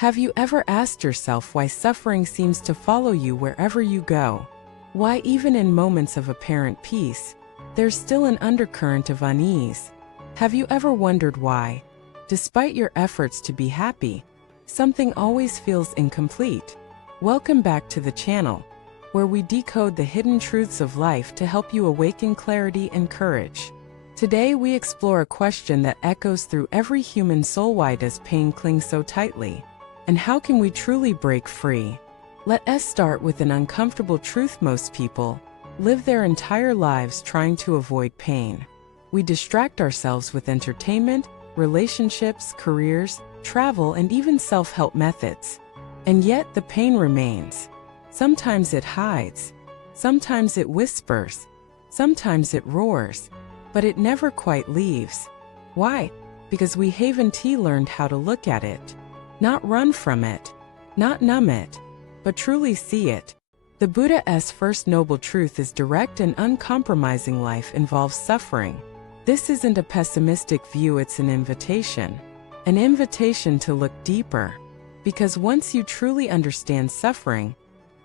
Have you ever asked yourself why suffering seems to follow you wherever you go? Why even in moments of apparent peace, there's still an undercurrent of unease? Have you ever wondered why, despite your efforts to be happy, something always feels incomplete? Welcome back to the channel, where we decode the hidden truths of life to help you awaken clarity and courage. Today we explore a question that echoes through every human soul: why does pain cling so tightly? And how can we truly break free? Let us start with an uncomfortable truth: most people live their entire lives trying to avoid pain. We distract ourselves with entertainment, relationships, careers, travel, and even self-help methods. And yet the pain remains. Sometimes it hides, sometimes it whispers, sometimes it roars, but it never quite leaves. Why? Because we haven't learned how to look at it. Not run from it, not numb it, but truly see it. The Buddha's first noble truth is direct and uncompromising: life involves suffering. This isn't a pessimistic view, it's an invitation to look deeper. Because once you truly understand suffering,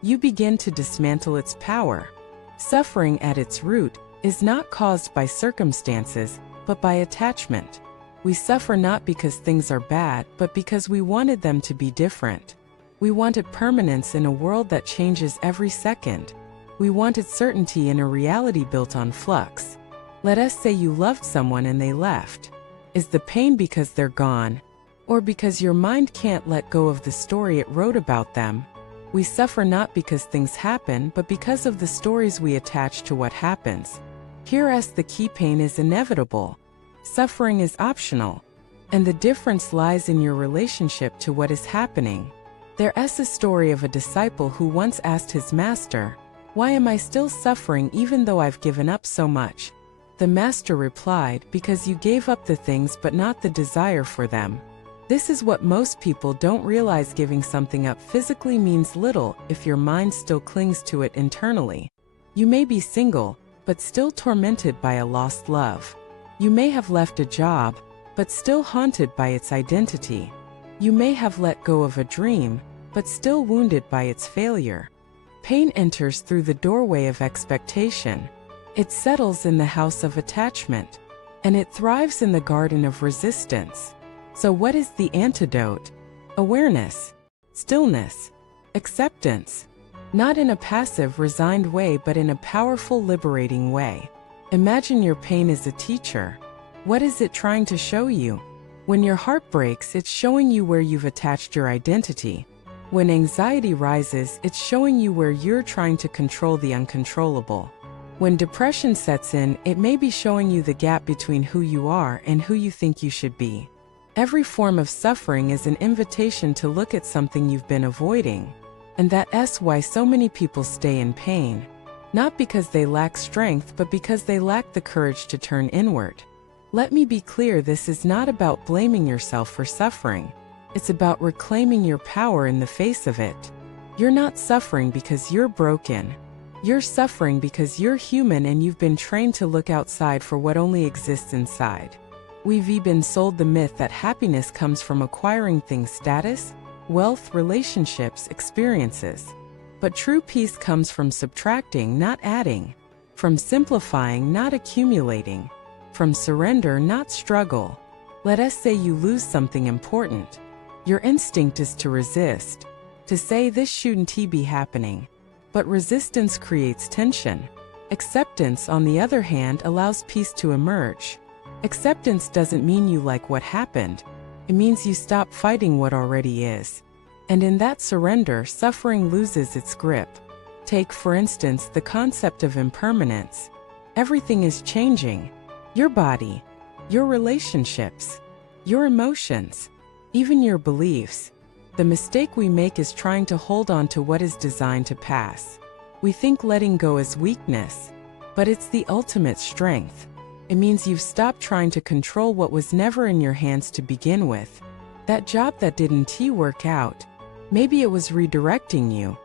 you begin to dismantle its power. Suffering at its root is not caused by circumstances, but by attachment. We suffer not because things are bad, but because we wanted them to be different. We wanted permanence in a world that changes every second. We wanted certainty in a reality built on flux. Let us say you loved someone and they left. Is the pain because they're gone? Or because your mind can't let go of the story it wrote about them? We suffer not because things happen, but because of the stories we attach to what happens. Here's the key: pain is inevitable. Suffering is optional. And the difference lies in your relationship to what is happening. There's a story of a disciple who once asked his master, "Why am I still suffering even though I've given up so much?" The master replied, "Because you gave up the things but not the desire for them." This is what most people don't realize: giving something up physically means little if your mind still clings to it internally. You may be single, but still tormented by a lost love. You may have left a job, but still haunted by its identity. You may have let go of a dream, but still wounded by its failure. Pain enters through the doorway of expectation. It settles in the house of attachment, and it thrives in the garden of resistance. So what is the antidote? Awareness, stillness, acceptance. Not in a passive, resigned way, but in a powerful, liberating way. Imagine your pain as a teacher. What is it trying to show you? When your heart breaks, it's showing you where you've attached your identity. When anxiety rises, it's showing you where you're trying to control the uncontrollable. When depression sets in, it may be showing you the gap between who you are and who you think you should be. Every form of suffering is an invitation to look at something you've been avoiding. And that's why so many people stay in pain. Not because they lack strength, but because they lack the courage to turn inward. Let me be clear: this is not about blaming yourself for suffering. It's about reclaiming your power in the face of it. You're not suffering because you're broken. You're suffering because you're human and you've been trained to look outside for what only exists inside. We've been sold the myth that happiness comes from acquiring things: status, wealth, relationships, experiences. But true peace comes from subtracting, not adding. From simplifying, not accumulating. From surrender, not struggle. Let us say you lose something important. Your instinct is to resist. To say, "This shouldn't be happening." But resistance creates tension. Acceptance, on the other hand, allows peace to emerge. Acceptance doesn't mean you like what happened. It means you stop fighting what already is. And in that surrender, suffering loses its grip. Take, for instance, the concept of impermanence. Everything is changing. Your body, your relationships, your emotions, even your beliefs. The mistake we make is trying to hold on to what is designed to pass. We think letting go is weakness, but it's the ultimate strength. It means you've stopped trying to control what was never in your hands to begin with. That job that didn't work out, maybe it was redirecting you.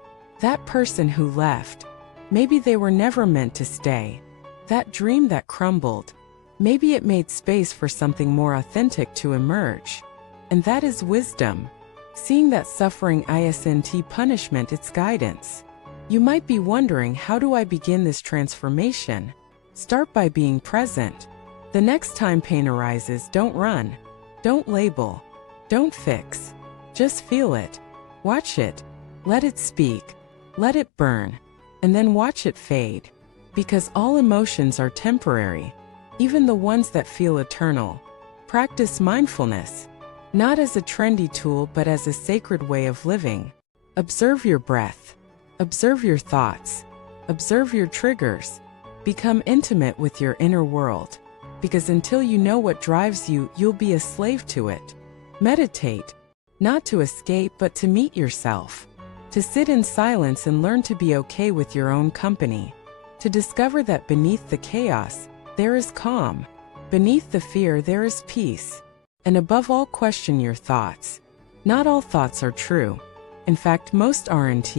That person who left, maybe they were never meant to stay. That dream that crumbled, maybe it made space for something more authentic to emerge. And that is wisdom. seeing that suffering isn't punishment, it's guidance. You might be wondering, how do I begin this transformation? Start by being present. The next time pain arises, don't run. Don't label. Don't fix. Just feel it. Watch it. Let it speak. Let it burn. And then watch it fade. Because all emotions are temporary, even the ones that feel eternal. Practice mindfulness, not as a trendy tool but as a sacred way of living. Observe your breath. Observe your thoughts. Observe your triggers. Become intimate with your inner world. Because until you know what drives you, you'll be a slave to it. Meditate, not to escape but to meet yourself. To sit in silence and learn to be okay with your own company. To discover that beneath the chaos, there is calm. Beneath the fear, there is peace. And above all, question your thoughts. Not all thoughts are true. In fact, most aren't.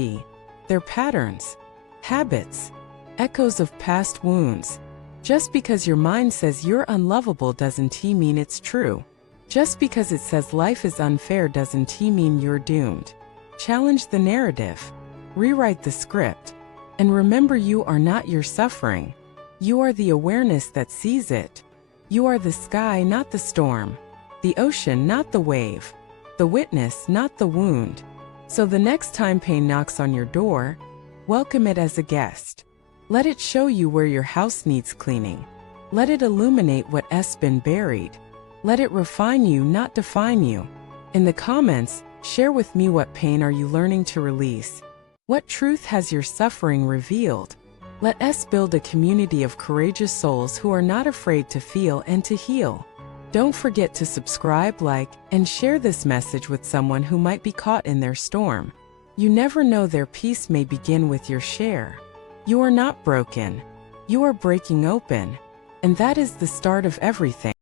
They're patterns, habits, echoes of past wounds. Just because your mind says you're unlovable doesn't mean it's true. Just because it says life is unfair doesn't mean you're doomed. Challenge the narrative. Rewrite the script. And remember, you are not your suffering. You are the awareness that sees it. You are the sky, not the storm. The ocean, not the wave. The witness, not the wound. So the next time pain knocks on your door, welcome it as a guest. Let it show you where your house needs cleaning. Let it illuminate what's been buried. Let it refine you, not define you. In the comments, share with me, what pain are you learning to release? What truth has your suffering revealed? Let us build a community of courageous souls who are not afraid to feel and to heal. Don't forget to subscribe, like, and share this message with someone who might be caught in their storm. You never know, their peace may begin with your share. You are not broken. You are breaking open. And that is the start of everything.